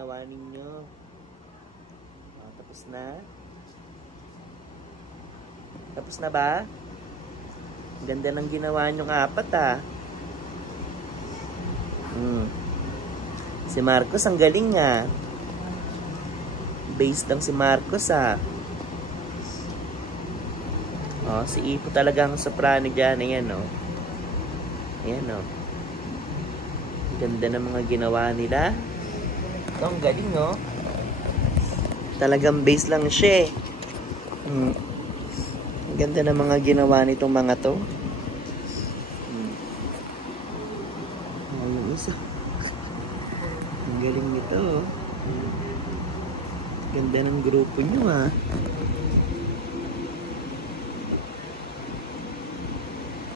ginawa ninyo. Tapos na? Tapos na ba? Ganda ng ginawa nyong apat Si Marcos ang galing Based lang si Marcos si Ipo talagang soprano dyan. Ayan Ayan Ganda ng mga ginawa nila. Ito ang galing Talagang base lang siya Ganda ng mga ginawa nitong mga to. Yung isa. Ang galing nito. Ganda ng grupo nyo